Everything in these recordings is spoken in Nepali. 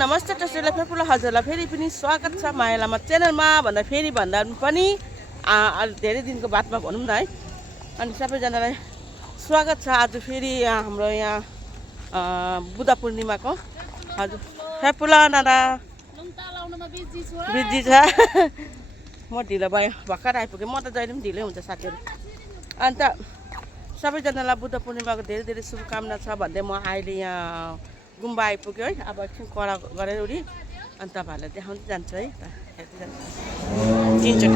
नमस्ते त्यसैले फेरि हजुरलाई फेरि पनि स्वागत छ मायालामा च्यानलमा भन्दा पनि धेरै दिनको बादमा भनौँ न है। अनि सबैजनालाई स्वागत छ आज फेरि हाम्रो यहाँ बुद्ध पूर्णिमाको। हजुर फेपुला नाना बिजी छ म ढिलो भयो भर्खर आइपुगेँ। म त जहिले पनि ढिलै हुन्छ साथीहरू। अन्त सबैजनालाई बुद्ध पूर्णिमाको धेरै धेरै शुभकामना छ भन्दै म अहिले यहाँ गुम्बा आइपुग्यो है। अब एकछिन कडा गरेर उडी अनि तपाईँहरूलाई देखाउँदै जान्छु है। चिन्छु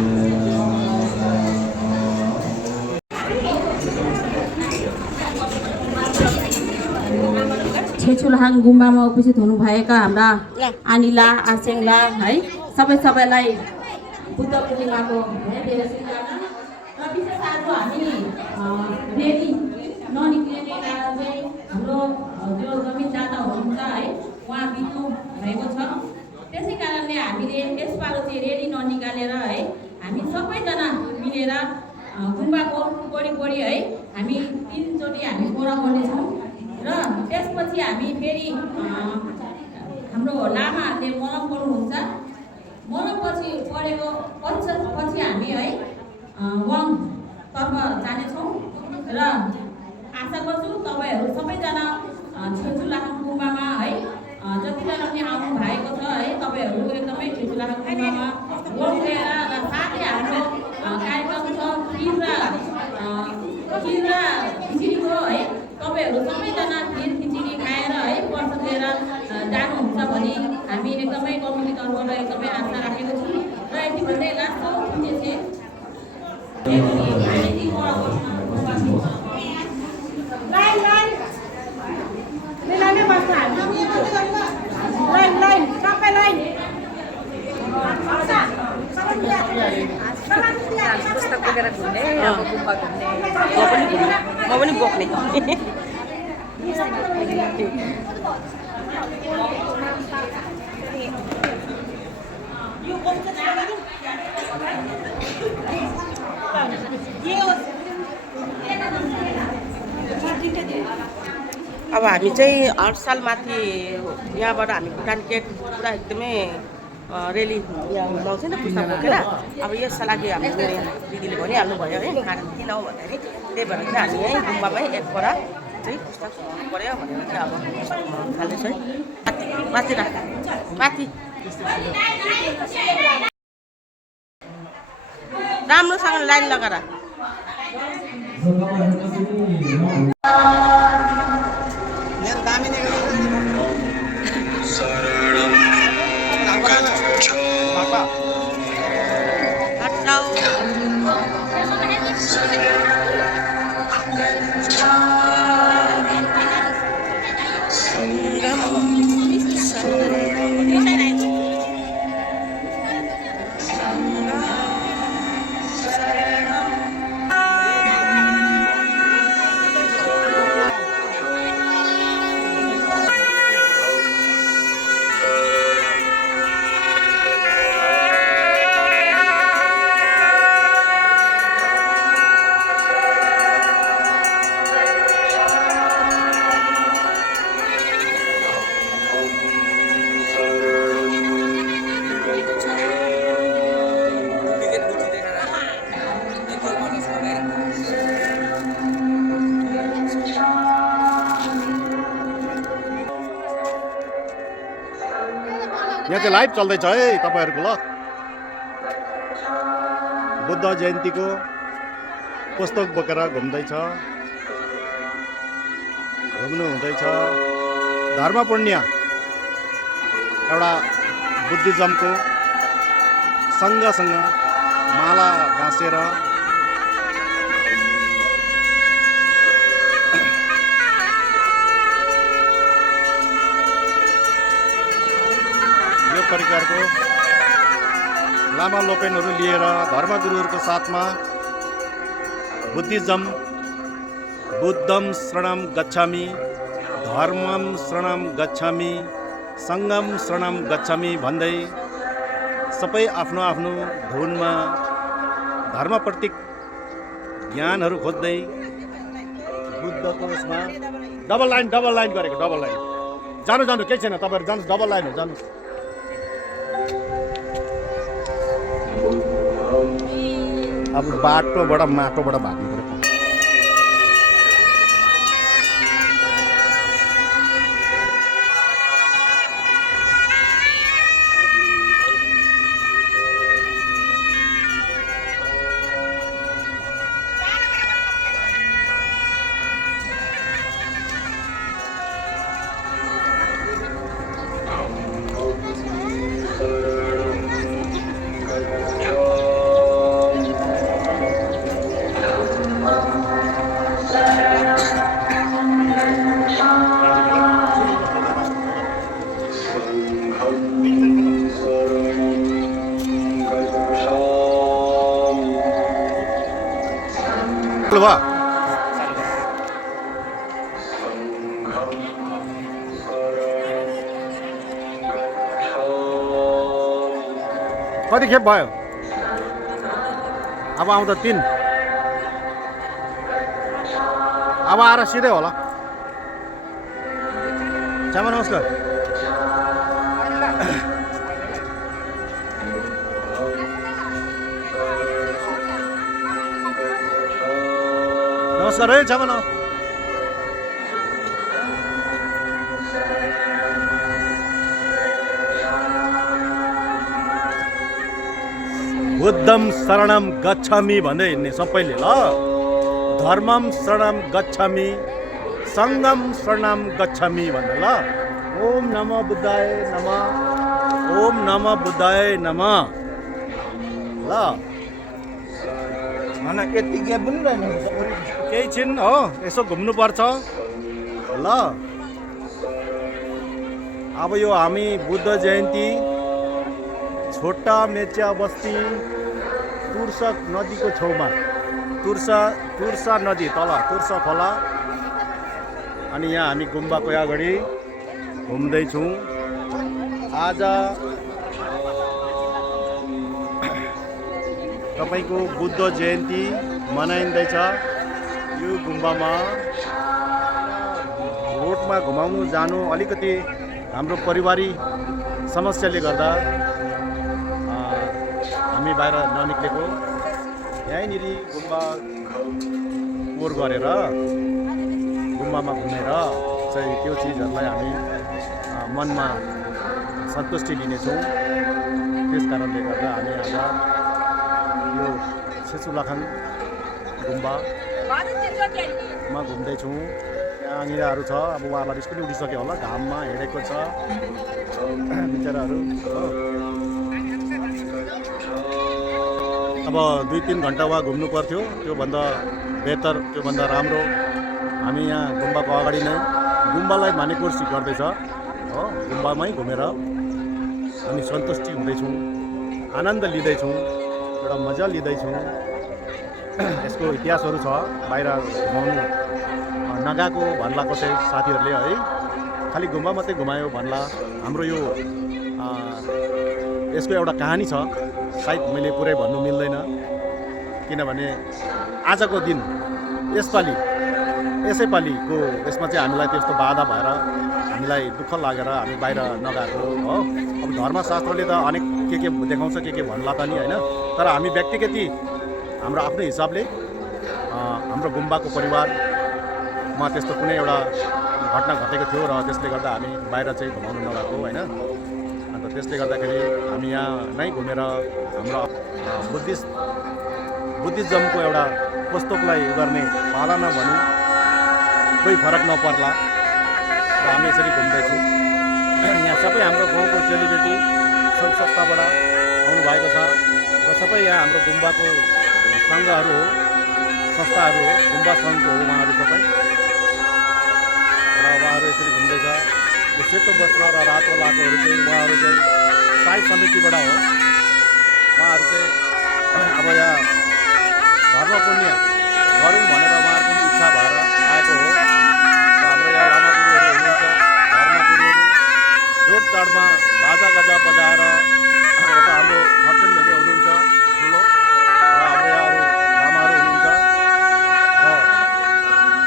छेचुलाहाङ गुम्बामा उपस्थित हुनुभएका हाम्रा आनिला आसेङला है सबैलाई बुद्ध पूर्णिमाको धेरै धेरै शुभकामना। र विशेष आज हामी रेली ननिक्लिने कारण चाहिँ हाम्रो जो जमिनदाता हुनुहुन्छ है उहाँ बित्नु भएको छ। त्यसै कारणले हामीले यसपालि चाहिँ रेली ननिकालेर है हामी सबैजना मिलेर गुम्बाको वरिपरि है हामी 3 चोटि हामी गोरा गर्नेछौँ। र त्यसपछि हामी फेरि हाम्रो लामाहरूले मलम गर्नुहुन्छ। मलम पछि परेको पछि हामी है वाङतर्फ जानेछौँ। र आशा गर्छु तपाईँहरू सबैजना छेचुलाहाङ गुम्बामा है जतिजना पनि आउनु भएको छ है तपाईँहरू एकदमै छेचुलाहाङ गुम्बामा बसेर र साथै हाम्रो कार्यक्रम छ खिर र खिचडीको है तपाईँहरू सबैजना खिर खिचडी खाएर है प्रसाद लिएर जानुहुन्छ भने हामी एकदमै कमिटी तर्फबाट एकदमै आशा राखेको छौँ। र यति भन्दै लास्ट पुस्तक बोकेर घुम्ने अब गुम्बा घुम्ने म पनि बोक्ने अब हामी चाहिँ हर साल माथि यहाँबाट हामी भुटान गेट पुरा एकदमै रेली यहाँ लाउँछ नि पुस्तक बोकेर। अब यसका लागि हाम्रो यहाँ दिदीले भनिहाल्नु भयो है कारण किन हो भन्दाखेरि त्यही भएर चाहिँ हामी यहीँ गुम्बामै एकपरा चाहिँ पुस्तक सुनाउनु पऱ्यो भनेर चाहिँ अब थाल्दैछ है। माथि राख माथि राम्रोसँग लाइन लगाएर यहाँ चाहिँ लाइभ चल्दैछ है तपाईँहरूको ल बुद्ध जयन्तीको पुस्तक बोकेर घुम्नु हुँदैछ। धर्म पुण्य एउटा बुद्धिज्मको सँगसँग माला गाँसेर परिकारको लामा लोपेनहरू लिएर धर्मगुरुहरूको साथमा बुद्धम शरणम गच्छामि, धर्मम शरणम गच्छामि, सङ्गम शरणम गच्छामि भन्दै सबै आफ्नो आफ्नो धुनमा धर्मप्रति ज्ञानहरू खोज्दै बुद्धको यसमा डबल लाइन गरेको जानु जानु केही छैन तपाईँहरू जानुहोस् डबल लाइन हो जानु अब बाटोबाट माटोबाट भाग्नु पऱ्यो भयो कति खेप भयो अब आउँदा 3 अब आएर सिधै होला श्यामा नमस्कार नमस्कार है श्यामा नमस्कार बुद्धम शरणम गच्छामि भन्दै हिँड्ने सबैले ल धर्मम शरणम गच्छामि सङ्गम शरणम गच्छामि भन्दै ल ओम नमः बुद्धाय नमः ओम नमः बुद्धाय नमः ल mana ketiga beneran केही छिन् हो यसो घुम्नुपर्छ ल अब यो हामी बुद्ध जयन्ती छोटा मेच्या बस्ती तुर्सा नदीको छेउमा तुर्सा नदी तल तुर्सा खोला अनि यहाँ हामी गुम्बाको अगाडि घुम्दैछौँ आज तपाईको बुद्ध जयन्ती मनाइँदैछ यो गुम्बामा रोडमा घुमाउनु जानु अलिकति हाम्रो पारिवारिक समस्याले गर्दा हामी बाहिर ननिक्लेको यहीँनिर गुम्बा कोर गरेर गुम्बामा घुमेर चाहिँ त्यो चिजहरूलाई हामी मनमा सन्तुष्टि लिनेछौँ त्यस कारणले गर्दा हामी आज यो सेचुलाखान गुम्बामा घुम्दैछौँ त्यहाँ आँगिराहरू छ अब उहाँलाई रिस पनि उठिसक्यो होला घाममा हिँडेको छ बिचराहरू अब 2-3 घन्टा उहाँ घुम्नु पर्थ्यो त्योभन्दा बेहतर त्योभन्दा राम्रो हामी यहाँ गुम्बाको अगाडि नै गुम्बालाई माने कोसिस गर्दैछ हो गुम्बामै घुमेर हामी सन्तुष्टि हुँदैछौँ आनन्द लिँदैछौँ एउटा मजा लिँदैछौँ यसको इतिहासहरू छ बाहिर घुमाउनु नगएको भन्ला कसै साथीहरूले है खालि गुम्बा मात्रै घुमायो भन्ला हाम्रो यो यसको एउटा कहानी छ सायद मैले पुरै भन्नु मिल्दैन किनभने आजको दिन यसैपालिको यसमा चाहिँ हामीलाई त्यस्तो बाधा भएर हामीलाई दुःख लागेर हामी बाहिर नगएको हो अब धर्मशास्त्रले त अनेक के देखाउँछ के भन्ला त नि होइन तर हामी व्यक्तिगत हाम्रो आफ्नो हिसाबले हाम्रो गुम्बाको परिवारमा त्यस्तो कुनै एउटा घटना घटेको थियो र त्यसले गर्दा हामी बाहिर चाहिँ घुमाउनु नगएको होइन अन्त त्यसले गर्दाखेरि हामी यहाँ नै घुमेर हाम्रो बुद्धिज्मको एउटा पुस्तकलाई गर्ने पालना भनौँ कोही फरक नपर्ला र हामी यसरी घुम्दैछौँ यहाँ सबै हाम्रो गाउँको चेलीबेटी सङ्घ संस्थाबाट आउनुभएको छ र सबै यहाँ हाम्रो गुम्बाको सङ्घहरू हो संस्थाहरू हो गुम्बा सङ्घको हो उहाँहरू सबै र उहाँहरू यसरी घुम्दैछ यो सेतो वस्त्र र रातो लाटोहरू चाहिँ उहाँहरू चाहिँ साई समितिबाट हो उहाँहरू चाहिँ अब यहाँ धर्म पुण्य गरौँ भनेर उहाँहरूको इच्छा भएर आएको हो र हाम्रो यहाँ लामागुरुहरू हुनुहुन्छ धर्मगुरुहरू जोडचाडमा बाजा गाजा बजाएर यता हाम्रो खर्चन भेटे हुनुहुन्छ ठुलो र हाम्रो यहाँहरू लामाहरू हुनुहुन्छ र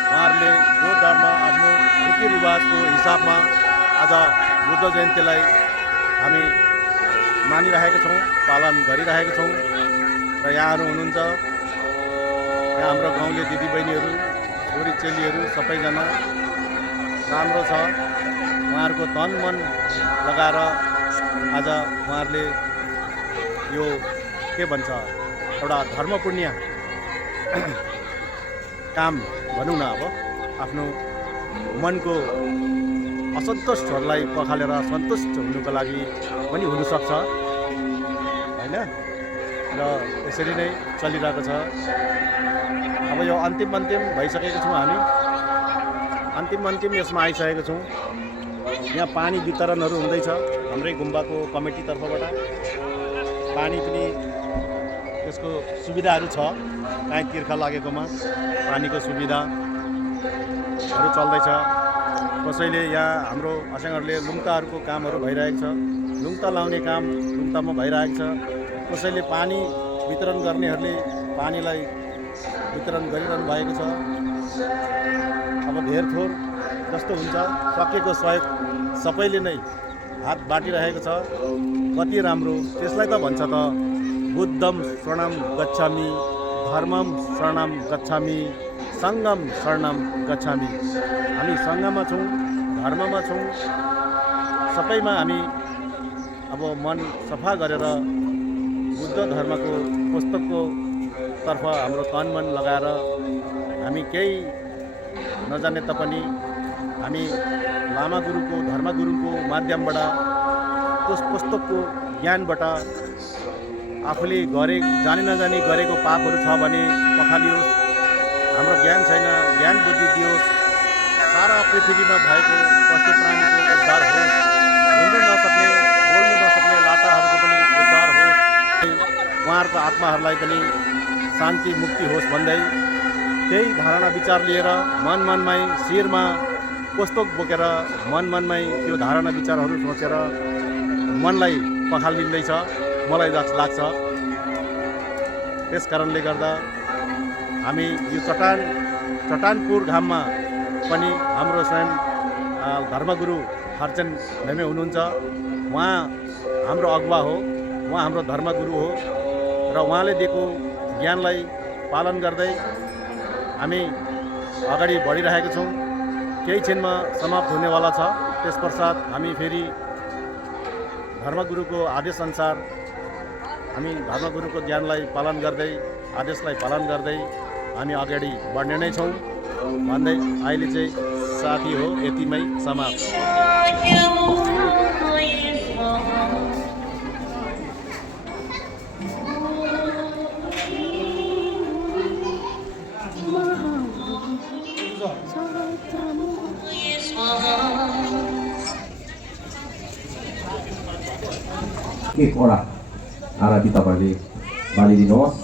उहाँहरूले जोडचाडमा आफ्नो रीतिरिवाजको हिसाबमा आज आज बुद्ध जयन्तीलाई हामी मानिरहेका छौँ, पालन गरिरहेका छौँ र यहाँहरू हुनुहुन्छ, यहाँ हाम्रो गाउँले दिदीबहिनीहरू, छोरी चेलीहरू सबैजना राम्रो छ। उहाँहरूको तन मन लगाएर आज उहाँहरूले यो के भन्छ एउटा धर्म पुण्य काम भनौँ न, अब आफ्नो मनको असन्तोषहरूलाई पखालेर सन्तुष्ट हुनुको लागि पनि हुनसक्छ होइन, र यसरी नै चलिरहेको छ। अब यो अन्तिम भइसकेको छौँ, हामी अन्तिम यसमा आइसकेको छौँ। यहाँ पानी वितरणहरू हुँदैछ हाम्रै गुम्बाको कमिटी तर्फबाट। पानी पनि त्यसको सुविधाहरू छ, काहीँ तिर्खा लागेकोमा पानीको सुविधाहरू चल्दैछ। कसैले यहाँ हाम्रो असाङहरूले लुङ्ताहरूको कामहरू भइरहेको छ, लुङ्ता लाउने काम लुङ्तामा भइरहेको छ। कसैले पानी वितरण गर्नेहरूले पानीलाई वितरण गरिरहनु भएको छ। अब धेर थोर जस्तो हुन्छ सकेको सहयोग सबैले नै हात बाँडिरहेको छ। कति राम्रो, त्यसलाई त भन्छ त बुद्धम शरणम गच्छामि, धर्मम शरणम गच्छामि, सङ्गम शरणम गच्छामि। हामी सङ्गममा छौँ, धर्ममा छौँ, सबैमा हामी अब मन सफा गरेर बुद्ध धर्मको पुस्तकको तर्फ हाम्रो तन मन लगाएर हामी केही नजाने तापनि हामी लामा गुरुको धर्म गुरुको माध्यमबाट त्यस पुस्तकको ज्ञानबाट आफूले जाने नजाने गरेको पापहरू छ भने पखालियोस्, हाम्रो ज्ञान छैन ज्ञान बुद्धि दियोस्, सारा पृथ्वीमा भएको पशु प्राणीको उद्धार होस्, हिँड्नु नसक्ने बोल्नु नसक्ने लाटाहरूको पनि उद्धार होस्, उहाँहरूको आत्माहरूलाई पनि शान्ति मुक्ति होस् भन्दै त्यही धारणा विचार लिएर मनमै शिरमा पुस्तक बोकेर मनमै त्यो धारणा विचारहरू सोचेर मनलाई पखालिँदैछ मलाई लाग्छ। त्यस कारणले गर्दा हामी यो चट्टानपुर घाममा पनि हाम्रो स्वयं धर्मगुरु हर्चन नेमे हुनुहुन्छ। उहाँ हाम्रो अगुवा हो, उहाँ हाम्रो धर्मगुरु हो र उहाँले दिएको ज्ञानलाई पालन गर्दै हामी अगाडि बढिरहेका छौँ। केही क्षणमा समाप्त हुनेवाला छ। त्यस पश्चात हामी फेरि धर्मगुरुको आदेशअनुसार हामी धर्मगुरुको ज्ञानलाई पालन गर्दै आदेशलाई पालन गर्दै हामी अगाडि बढ्ने नै छौँ भन्दै अहिले चाहिँ साथी हो यतिमै समाप्त। एकवटा आरती तपाईँले बालिदिनुहोस्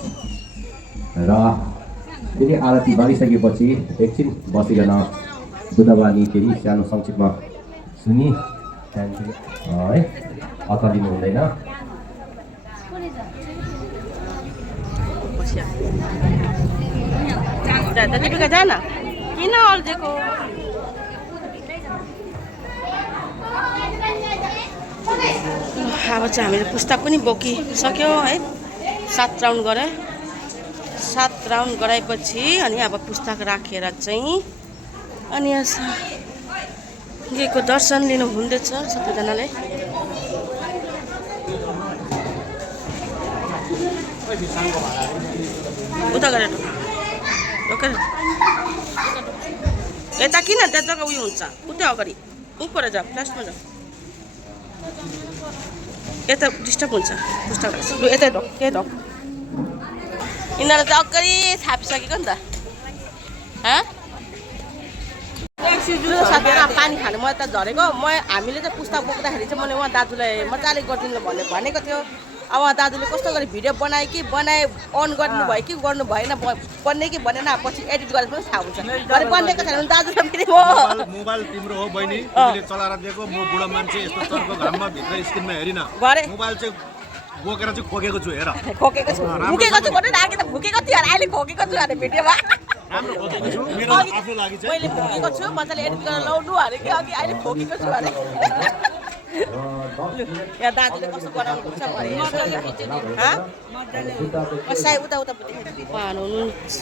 र फेरि आरती बालिसकेपछि एकछिन बसिकन बुद्धबानी केही सानो संक्षिप्तमा सुनि त्यहाँदेखि है अत्तालिनु हुँदैन। किन अल्झेको अब चाहिँ हामीले पुस्तक पनि बोकिसक्यो है। 7 राउन्ड गरे, 7 राउन्ड गराएपछि अनि अब पुस्तक राखेर चाहिँ अनि गेको दर्शन लिनु हुँदैछ सबैजनाले। उता गरेर यता किन त्यताको उयो हुन्छ, उता अगाडि ऊपर जा, लास्टमा जा, यता डिस्टर्ब हुन्छ पुस्तक यतै ढोक के ढोक। यिनीहरू त अगाडि छापिसकेको नि त। साथीहरू पानी खानु म यता झरेको, हामीले चाहिँ पुस्तक बोक्दाखेरि चाहिँ मैले उहाँ दाजुलाई मजाले गरिदिनु भनेको थियो। अब उहाँ दाजुले कस्तो गरी भिडियो बनाए अन गर्नु भयो कि गर्नु भएन, बन्ने कि बनेन, पछि एडिट गरेर पनि थाहा हुन्छ। घरि बनेको छैन दाजुलाई फेरि मोबाइल तिम्रो हो बहिनी, तिमीले चलाएर दिएको। म बुढो मान्छे यस्तो चर्को घाममा भित्र स्क्रिनमा हेरिन, मोबाइल चाहिँ बोकेर चाहिँ खोकेको छु। हेर खोकेको छु, भुकेको छु भने राखेँ त, भुकेको थियो अहिले खोकेको छु अरे भिडियोमा। मेरो आफू लागि चाहिँ मैले खोकेको छु मजाले एडिट गरेर लाउनु अरे कि अघि अहिले खोकेको छु अरे यहाँ दाजुले कस्तो बनाउनुहुन्छ भने साई उता उता हुनुहुन्छ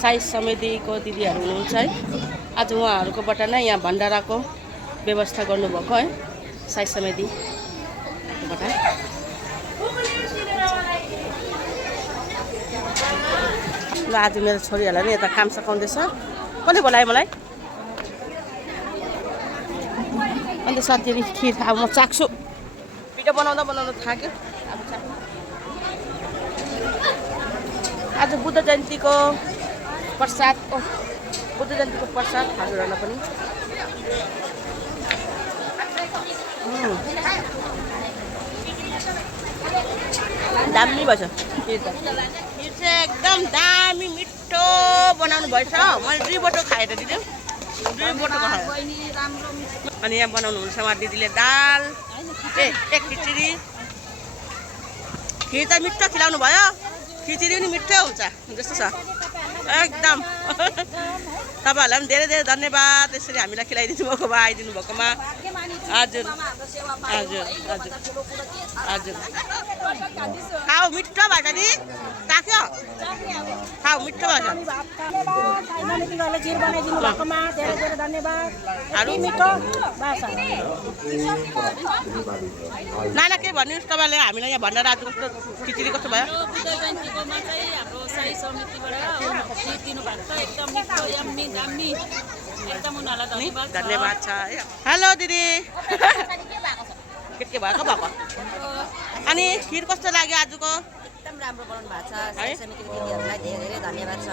साई समितिको दिदीहरू हुनुहुन्छ है आज उहाँहरूकोबाट नै यहाँ भण्डाराको व्यवस्था गर्नुभएको है साई समितिबाट ल आज मेरो छोरीहरूलाई नि यता काम सघाउँदैछ कसले बोलायो मलाई अन्त साथीहरू खिर अब म चाख्छु भिडियो बनाउँदा थाक्यो अब आज बुद्ध जयन्तीको प्रसाद हजुरहरूलाई पनि दामी भएछ खिर चाहिँ एकदम दामी मिठो बनाउनु भएछ मैले 2 बोटो खाएर दिदी 2 बोटो खाएँ अनि यहाँ बनाउनुहुन्छ उहाँ दिदीले दाल एक खिचडी खिर त मिठो खिलाउनु भयो खिचडी पनि मिठो हुन्छ जस्तो छ एकदम तपाईँहरूलाई पनि धेरै धेरै धन्यवाद यसरी हामीलाई खिलाइदिनु भएको भए आइदिनु भएकोमा हजुर हजुर हजुर हजुर खाऊ मिठो भएछ नि ताक्यो खाऊ मिठो भएछ नाना के भन्नुहोस् तपाईँले हामीलाई यहाँ भण्डारा आज कस्तो खिचडी कस्तो भयो धन्यवाद छ है हेलो दिदी के भएको अनि खिर कस्तो लाग्यो आजको एकदम राम्रो बनाउनु भएको छ साई समितिको दिदीहरूलाई धेरै धेरै धन्यवाद छ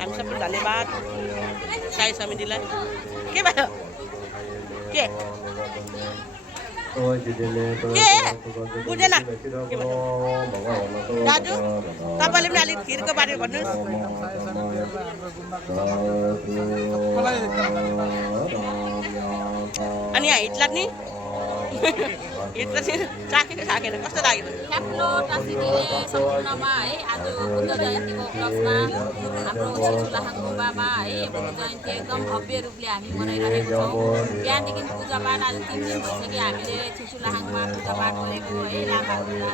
हामी सबै धन्यवाद साई समितिलाई के भयो के बुझेन दाजु तपाईँले पनि अलिक खिरको बारेमा भन्नुहोस् अनि यहाँ हिटलर नि हिटलर चाखेको थाकेन कस्तो लाग्यो क्याप्लो टासिडीले सम्पूर्णमा है आज बुद्ध जयन्तीको उपलक्ष्यमा हाम्रो छिचुलाहाङ गुम्बामा है बुद्ध जयन्ती एकदम भव्य रूपले हामी मनाइरहेको छौँ बिहानदेखि पूजापाठ आज 3 दिन भइसक्यो हामीले छिचुलाहाङमा पूजापाठ गरेको है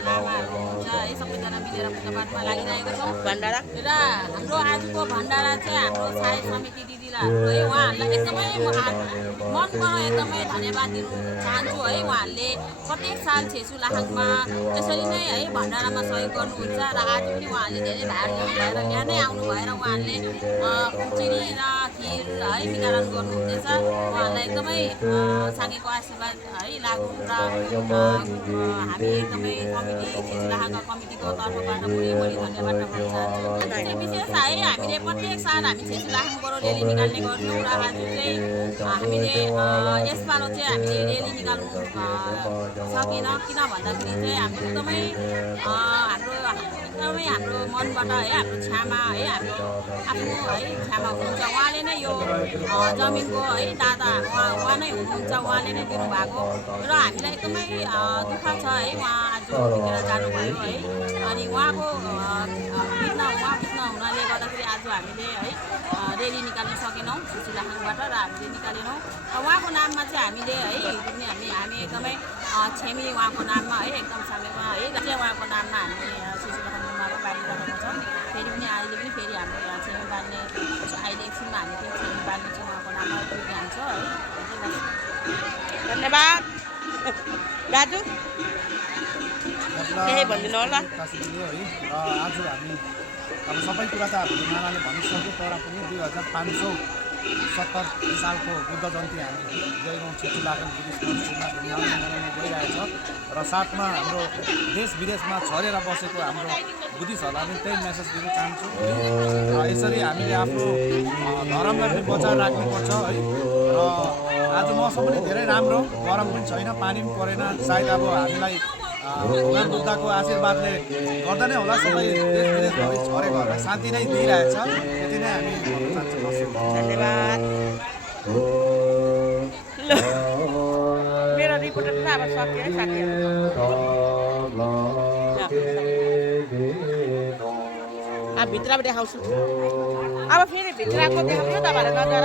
लामाहरू हुनुहुन्छ है सबैजना मिलेर पूजापाठमा लागिरहेको छौँ भण्डारा र हाम्रो आजको भण्डारा चाहिँ हाम्रो साई समिति दिदीहरू है उहाँहरूलाई एकदमै मनबाट एकदमै धन्यवाद दिन चाहन्छु है उहाँहरूले प्रत्येक साल छिचुलाहाङमा त्यसरी नै है भण्डारामा सहयोग गर्नुहुन्छ र आज पनि उहाँहरूले धेरै भार ल्याउनु भएर बिहानै आउनु भएर उहाँहरूले खिचडी र खिर है वितरण गर्नुहुँदैछ उहाँहरूलाई एकदमै साङ्गेको आशीर्वाद है लागु र हामी एकदमै कमिटी छिचुलाहाङका कमिटीको तर्फबाट बढी धन्यवाद दिन चाहन्छु विशेष है हामीले प्रत्येक साल हामी छिचुलाहाङबाट रेली निकाल्ने गर्छौँ र आज चाहिँ हामीले यसपालो चाहिँ हामीले रेली निकाल्नु सकेन किन भन्दाखेरि चाहिँ हाम्रो एकदमै हाम्रो मनबाट है हाम्रो छ्यामा है हाम्रो आफ्नो है छ्यामा हुनुहुन्छ उहाँले नै यो जमिनको है दादा उहाँ नै हुनुहुन्छ उहाँले नै दिनुभएको र हामीलाई एकदमै दुःख छ है उहाँ आज बितेर जानुभयो है अनि उहाँको बित्न हुनाले गर्दाखेरि आज हामीले है रेली निकाल्न सकेनौँ छिचुलाहाङबाट र हामीले निकालेनौँ उहाँको नाममा चाहिँ हामीले है हामी एकदमै छेमी उहाँको नाममा है एकदम समयमा है चाहिँ उहाँको नाममा हामीले छिचुलाहाङमा बाँडिरहेको छौँ फेरि पनि अहिले पनि फेरि हाम्रो यहाँ छेमी बाँड्ने अहिले एकछिनमा हामी फेरि छेमी बाँड्ने चाहिँ उहाँको नाममा पुगिहाल्छ है धन्यवाद दाजु त्यही भनिदिनु होला आज हामी अब सबै कुरा त हाम्रो नानाले भनिसक्यो तर पनि 2570 सालको बुद्ध जयन्ती हामी जयगाउँ छिचुलाहाङ बुद्धिस्ट मन्दिरमा धुमधामले मनाउन गइरहेछ र साथमा हाम्रो देश विदेशमा छरेर बसेको हाम्रो बुद्धिस्टहरूलाई पनि त्यही मेसेज दिन चाहन्छु र यसरी हामीले आफ्नो धर्मलाई पनि बचाएर राख्नुपर्छ है र आज मौसम पनि धेरै राम्रो गरम पनि छैन पानी पनि परेन सायद अब हामीलाई भगवान् बुद्धको आशीर्वादले गर्दा नै होला सबै देश विदेशभरि छरेकोहरूलाई शान्ति नै दिइरहेछ त्यति नै हामी भन्न चाहन्छौँ धन्यवाद मेरो रिपोर्टर चाहिँ अब सक्यो है साथीहरू भित्रबाट देखाउँछु अब फेरि भित्रको देखाउँछु तपाईँहरूलाई नजर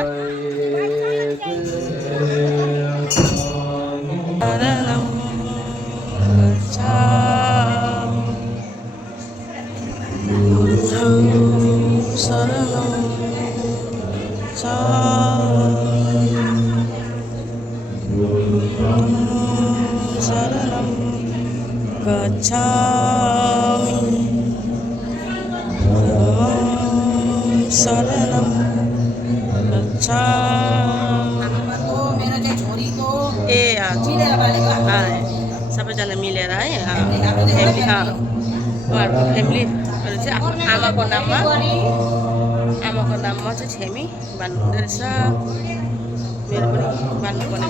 सबैजना मिलेर है फ्यामिली उहाँहरूको फ्यामिलीहरू चाहिँ आमाको नाममा चाहिँ छेमी बान्नुहुँदो रहेछ मेरो पनि बान्नुपर्ने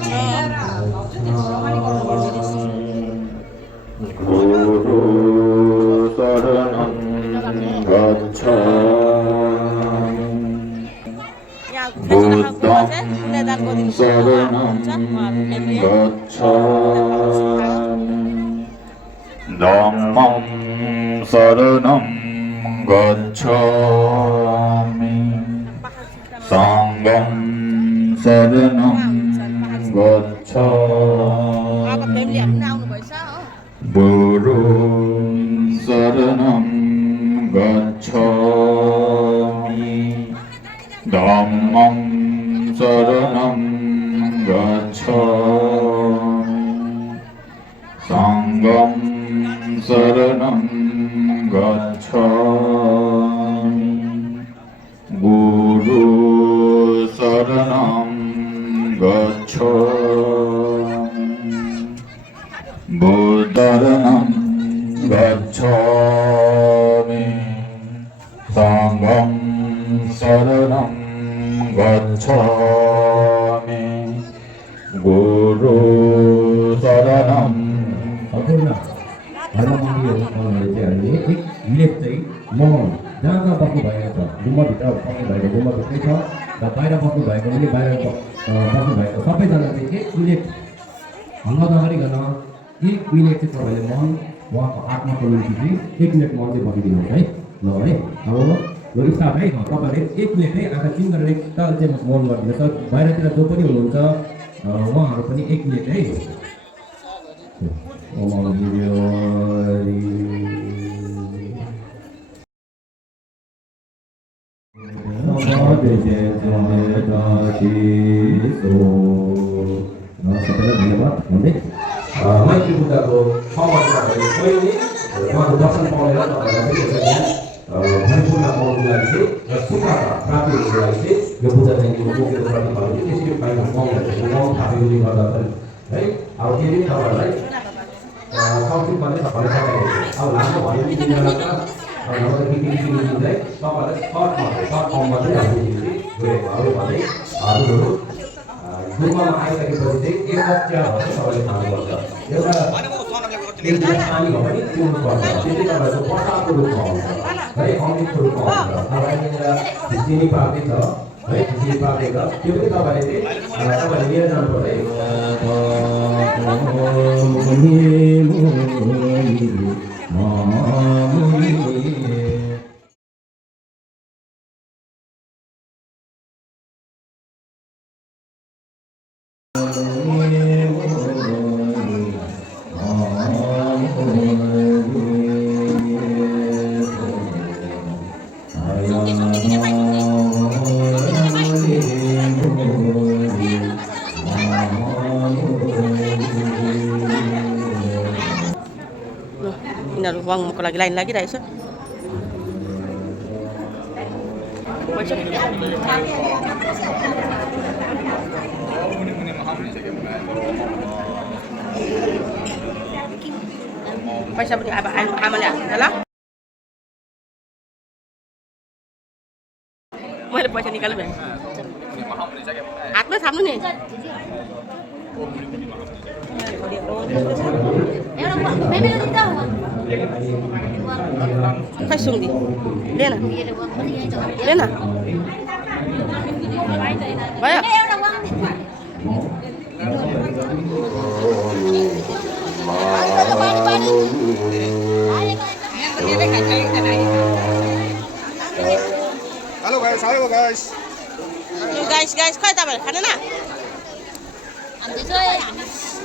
छ Dhammam saranam gacchami Sangham saranam gacchami Guru saranam gacchami Dhammam saranam gacchami Sangham saranam gacchami Guru saranam gacchami Buddharanam gacchami Sangham saranam gacchami Guru saranam धर्म मन्दिरहरू बनाउनाले चाहिँ हामीले एक विलेज चाहिँ म जहाँ जहाँ बस्नु भएको छ गुम्बाभित्र बस्नु भएको गुम्बाभित्रै छ र बाहिर बस्नु भएको पनि बाहिर बस्नु भएको सबैजना चाहिँ एक विलेज भङ्ग नगरिकन एक विलेज चाहिँ तपाईँले मन उहाँको आत्माको निम्ति चाहिँ एक मिनट मन चाहिँ बसिदिनुहोस् है ल है अब यो स्टाफ है तपाईँहरूले एक मिनट है आँखा चिन गरेर एकताल चाहिँ मन गरिदिनुहोस् बाहिरतिर जो पनि हुनुहुन्छ उहाँहरू पनि एक मिनट है मैत्री बुद्धको उहाँको दर्शन पाउनेर भरिपूर्ण पाउनुको लागि चाहिँ र सुख प्राप्ति हुनुको लागि चाहिँ यो बुद्ध जयन्तीको मुख्य प्रतिफल त्यसरी पाइनु पाउनुहुन्छ गाउँ थापेकोले गर्दा पनि है अब यदि तपाईँहरूलाई संक्षिप्तमा चाहिँ तपाईँलाई बताइदिन्छु अब लामो भयो कि तपाईँहरूलाई सर्ट फर्ममा चाहिँ हामीले गएको अब भने हजुरहरू गुम्बामा आइसकेपछि चाहिँ एक कक्षा तपाईँले खानुपर्छ एउटा पानी भयो भने पिउनु पर्छ त्यसले तपाईँको प्रसादको रूपमा आउँछ है अमृतको रूपमा आउँछ तपाईँले चिनी पार्टी छ है चिनी पार्टी छ त्यो पनि तपाईँले चाहिँ तपाईँले लिएर जानुपर्छ यिनीहरू वाङको लागि लाइन लागिरहेछ पैसा पनि अब आमाले हाल्छ ल मैले पैसा निकाल्नु भएँ हातमै थाप्नु नि खै सुङ्दी लेन लेन भयो गाइस गाइस गाइस खै तपाईँहरू खाने न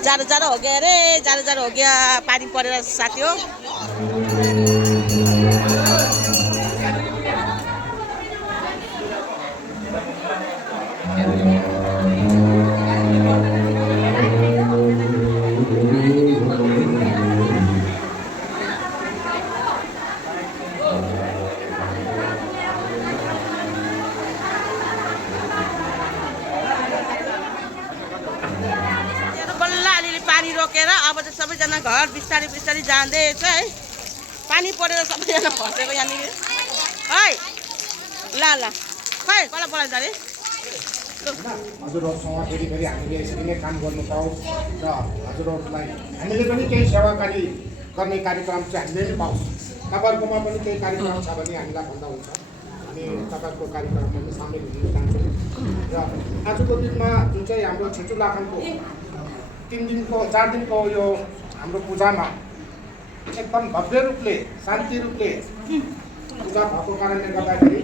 जाडो जाडो हो गया अरे जाडो जाडो हो गया पानी परेर साथी हो रोकेर अब चाहिँ सबैजना घर बिस्तारै बिस्तारै जाँदैछ है पानी परेर सबैजना फसेको यहाँनिर है ल ल खै कसलाई बोलाइन्छ अरे हजुरहरूसँग फेरि फेरि हामीले यसरी नै काम गर्नु पाऊँ र हजुरहरूलाई हामीले पनि केही सेवाकारी गर्ने कार्यक्रम चाहिँ हामीले नै पाउँछ तपाईँहरूकोमा पनि केही कार्यक्रम छ भने हामीलाई भन्दा हुन्छ हामी तपाईँहरूको कार्यक्रममा पनि सामेल हुन चाहन्छौँ र आजको दिनमा जुन चाहिँ हाम्रो छेचु लाखनको 4 दिनको यो हाम्रो पूजामा एकदम भव्य रूपले शान्ति रूपले पूजा भएको कारणले गर्दाखेरि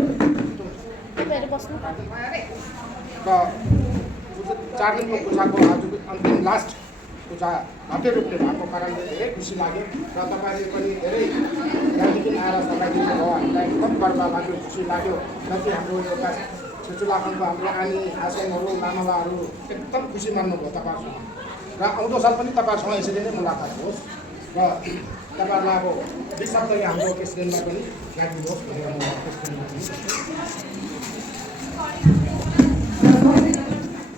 र 4 दिनको पूजाको आज अन्तिम लास्ट पूजा भव्य रूपले भएको कारणले धेरै खुसी लाग्यो र तपाईँले पनि धेरै यहाँदेखि आएर सघाइदिनु भयो हामीलाई एकदम गर्व लाग्यो खुसी लाग्यो जति हाम्रो एउटा छेचु लाखनको हाम्रो आनी आसेनहरू लामालाहरू एकदम खुसी मान्नुभयो तपाईँहरूसँग र आउँदो साल पनि तपाईँहरूसँग यसरी नै मुलाकात होस् र तपाईँहरूलाई अब निःशब्दले हाम्रो प्रेसिडेन्टलाई पनि ल्याइदिनुहोस् भनेर म प्रेसिडेन्टलाई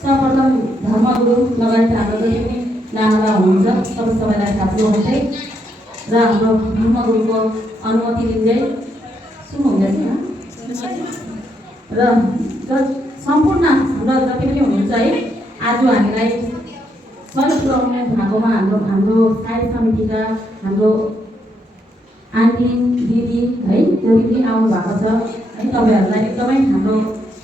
सर्वप्रथम धर्मगुरु लगायत हाम्रो जति पनि लामाला हुनुहुन्छ सबैलाई थाप्नु हुँदै र हाम्रो धर्मगुरुको अनुमति लिँदै सुन्नुहुँदैछ र सम्पूर्ण हाम्रो जति पनि हुनुहुन्छ है आज हामीलाई सहयोग पुर्याउनु भएकोमा हाम्रो साई समितिका हाम्रो आन्टी दिदी है त्यो पनि आउनु भएको छ है तपाईँहरूलाई एकदमै हाम्रो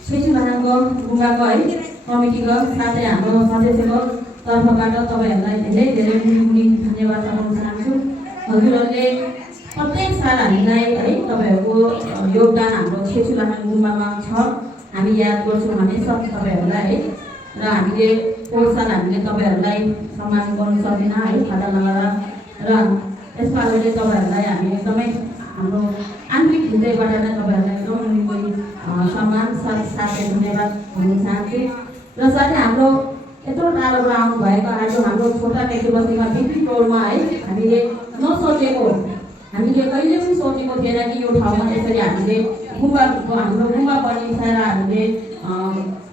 छेचुलाको गुम्बाको है कमिटीको साथै हाम्रो सदस्यको तर्फबाट तपाईँहरूलाई धेरै धेरै मुनि धन्यवाद दिन चाहन्छु हजुरहरूले प्रत्येक साल हामीलाई है तपाईँहरूको योगदान हाम्रो छेचुलाको गुम्बामा छ हामी याद गर्छौँ भने सब तपाईँहरूलाई है र हामीले पोहोर साल हामीले तपाईँहरूलाई सम्मान गर्नु सकेन है खाता लगाएर र यसपालि तपाईँहरूलाई हामी एकदमै हाम्रो आन्तरिक हृदयबाट नै तपाईँहरूलाई एकदम सम्मान साथै धन्यवाद भन्न चाहन्छु र साथै हाम्रो यत्रो टाढोबाट आउनुभएको आज हाम्रो छोटा मेची बस्तीमा बिक्री टोलमा है हामीले नसोचेको हामीले कहिले पनि सोचेको थिएन कि यो ठाउँमा यसरी हामीले हाम्रो गुम्बा बनिसाएर हामीले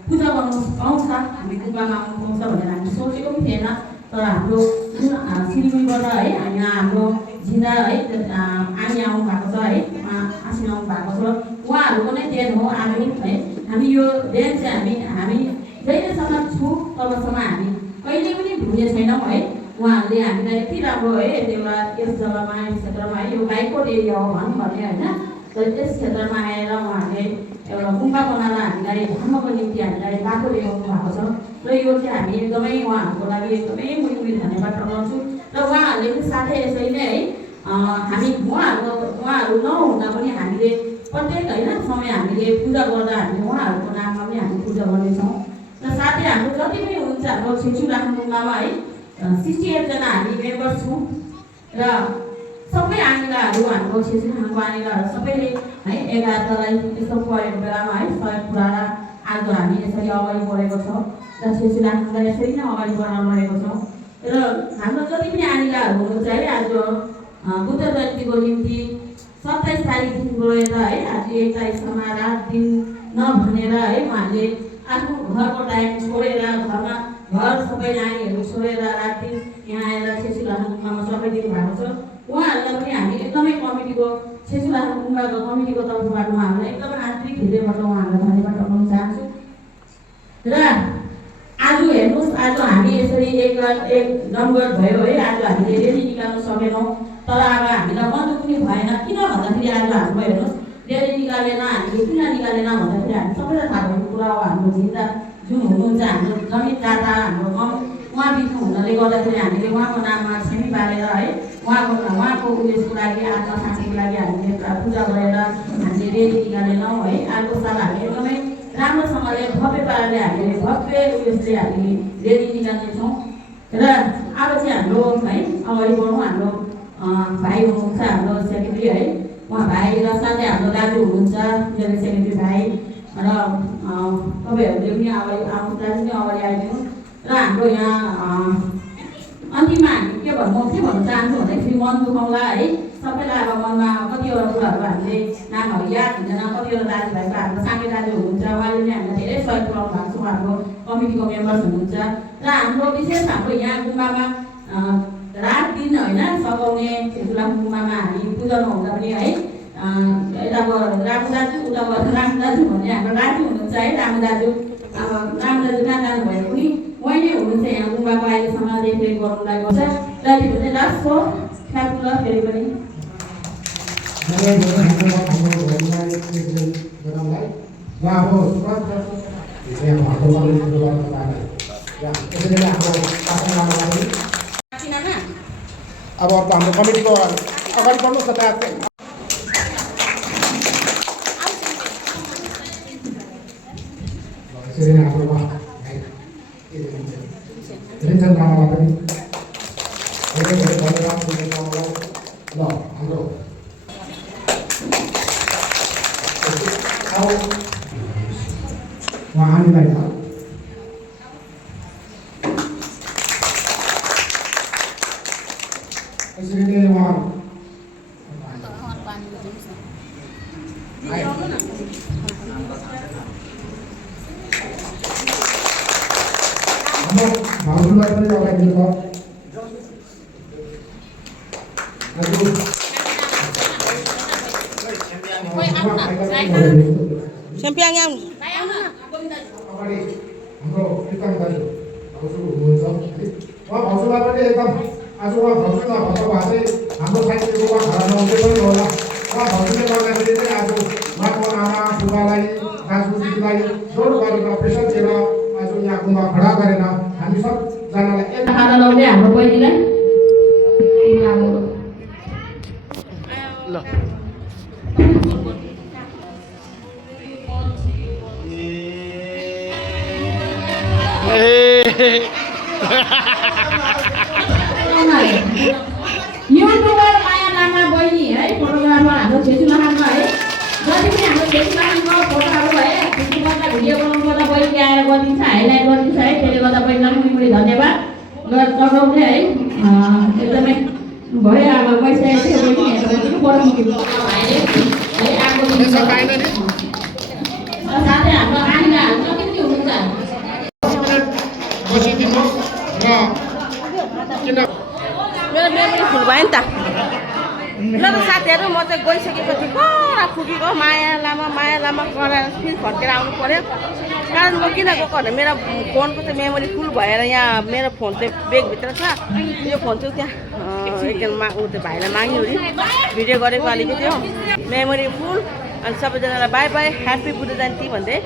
पूजा गर्नु पाउँछ हामी गुम्बामा आउनु पाउँछ भनेर हामी सोचेको पनि थिएन तर हाम्रो जुन सिलगढीबाट है हाम्रो जिल्ला है आनी आउनु भएको छ है आसिन आउनु भएको छ उहाँहरूको नै देन हो आज है हामी यो देन चाहिँ हामी जहिलेसम्म छु तबसम्म हामी कहिले पनि भुल्ने छैनौँ है उहाँहरूले हामीलाई यति राम्रो है एउटा यस जग्गामा यस क्षेत्रमा है यो बाइकोट एरिया हो भनौँ भने होइन तर त्यस क्षेत्रमा आएर उहाँहरूले एउटा गुम्बा बनाएर हामीलाई धर्मको निम्ति हामीलाई बाटो देखाउनु भएको छ र यो चाहिँ हामी एकदमै उहाँहरूको लागि एकदमै मुनि धन्यवाद टक्राउँछु र उहाँहरूले पनि साथै यसरी नै है हामी उहाँहरू नहुँदा पनि हामीले प्रत्येक होइन समय हामीले पूजा गर्दा हामीले उहाँहरूको नाममा पनि हामी पूजा गर्नेछौँ र साथै हाम्रो जति पनि हुनुहुन्छ हाम्रो छेचु राख्नु गुम्बामा है 68 जना हामी मेम्बर छौँ र सबै आनिलाहरू हाम्रो छेचु राख्नुको आनिलाहरू सबैले है 11 तलाई यस्तो परेको बेलामा है सहयोग पुऱ्याएर आज हामी यसरी अगाडि बढेको छौँ र छेचु राख्नुलाई यसरी नै अगाडि बढाउन रहेको छौँ र हाम्रो जति पनि आनिलाहरू हुनुहुन्छ है आज बुद्ध जयन्तीको निम्ति 27 तारिकदेखि गएर है आज 21 रात दिन नभनेर है उहाँहरूले आफ्नो घरको टाइम छोडेर घरमा घर सबै नानीहरू छोडेर रात दिन यहाँ आएर छेचुलाको गुम्बामा सबै दिनु भएको छ उहाँहरूलाई पनि हामी एकदमै कमिटीको छेचुलाको गुम्बाको कमिटीको तर्फबाट उहाँहरूलाई एकदमै आन्तरिक हृदयबाट उहाँहरूलाई धन्यवाद टक्राउन चाहन्छु र आज हेर्नुहोस् आज हामी यसरी एक नम्बर भयो है आज हामीले रेली निकाल्न सकेनौँ तर अब हामीलाई मन पनि भएन किन भन्दाखेरि आज हाम्रो हेर्नुहोस् रेली निकालेन हामीले किन निकालेन भन्दाखेरि हामी सबैलाई थाहा भएको कुरा हो हाम्रो जिल्ला जुन हुनुहुन्छ हाम्रो जमिनदाता हाम्रो उहाँ बित्नु हुनाले गर्दाखेरि हामीले उहाँको नाममा छेमी बालेर है उहाँको उद्देश्यको लागि आत्मशान्तिको लागि हामीले पूजा गरेर हामीले रेली निकालेनौँ है अर्को साल हामी एकदमै राम्रोसँगले भव्य पाराले हामीले भव्य उयसले हामी रेली निकाल्नेछौँ र अब चाहिँ हाम्रो है अगाडि बढौँ। हाम्रो भाइ हुनुहुन्छ हाम्रो सेक्रेटरी है, उहाँ भाइ र साथै हाम्रो दाजु हुनुहुन्छ जनरल सेक्रेटरी भाइ र तपाईँहरूले पनि अगाडि आउनु दाजु पनि अगाडि आइदिनु र हाम्रो यहाँ अन्तिममा हामी के भन्नु चाहन्छु भन्दाखेरि मन दुखाउँला है, सबैलाई अब मनमा कतिवटा कुराहरू हामीले नामहरू याद हुँदैन। कतिवटा दाजुभाइको हाम्रो साङ्गे दाजु हुनुहुन्छ, उहाँले पनि हामीलाई धेरै सहयोग पुऱ्याउनु भएको छ, उहाँहरूको कमिटीको मेम्बर्स हुनुहुन्छ र हाम्रो विशेष हाम्रो यहाँ गुम्बामा रात दिन होइन सघाउने ठुला गुम्बामा हामी पूजामा हुँदा पनि है यताको रामु दाजु उताको रामु दाजु भन्ने हाम्रो दाजु हुनुहुन्छ है, रामु दाजु अब रामु दाजु कहाँ जानुभयो पनि उहाँ नै हुनुहुन्छ यहाँ गुम्बाको अहिलेसम्म देखरेख गर्नुलाई गर्छ। जति भने लास्टको फ्याकुला फेरि पनि अब अर्को हाम्रो कमिटीको अगाडि बढ्नुहोस् न त यसरी नै हाम्रो रिन्चन लामालाई पनि धेरै धेरै धन्यवाद दिने ठाउँलाई ल हाम्रो उहाँ हामीलाई यसरी नै उहाँ भाउजूलाई पनि लगाइदिनु भयो। च्याम्पियन आउनु अगाडि हाम्रो कृतज्ञ दाजु भाउजू हुनुहुन्छ, उहाँ भाउजूलाई पनि एकदम आज उहाँ भाउजू नभएको भए चाहिँ हाम्रो साथीको उहाँ घर नआउँदै पनि होला। उहाँ भाउजूले गर्दाखेरि चाहिँ आज उहाँको आमा बुबालाई दाजु दिदीलाई जोड गरेर प्रेसर दिएर आज यहाँ गुम्बा खडा गरेर हामी सबजनालाई एक खाना लाउने हाम्रो बहिनीलाई ल युट्युबर माया लामा बहिनी है, फोटोग्राफर हाम्रो छेसु लाहानमा है, जति पनि हाम्रो छेसु लाहानको फोटोहरू है युट्युबरमा भिडियो बनाउनु पर्दा बहिनी आएर गरिदिन्छ, हाइलाइट गरिदिन्छ है। त्यसले गर्दा बहिनीलाई पनि मुरी धन्यवाद लगाउने है, एकदमै भयो। अब पैसा चाहिँ बहिनीहरू पढाउनु भाइले है आएको साथै हाम्रो आनीलाहरू जति पनि हुनुहुन्छ बसिदिनुहोस् र किन मेरो मेमोरी फुल भयो नि त। ल त साथीहरू, म चाहिँ गइसकेपछि करा पुगेको माया लामा कराएर फेरि फर्केर आउनु पऱ्यो। कारण म किन गएको भने मेरो फोनको चाहिँ मेमोरी फुल भएर यहाँ मेरो फोन चाहिँ ब्यागभित्र छ। यो फोन चाहिँ त्यहाँ एकजना ऊ त्यो भाइलाई माग्यो अरे भिडियो गरेको अलिकति हो, मेमोरी फुल। अनि सबैजनालाई by by, happy Buddha Jayanti भन्दै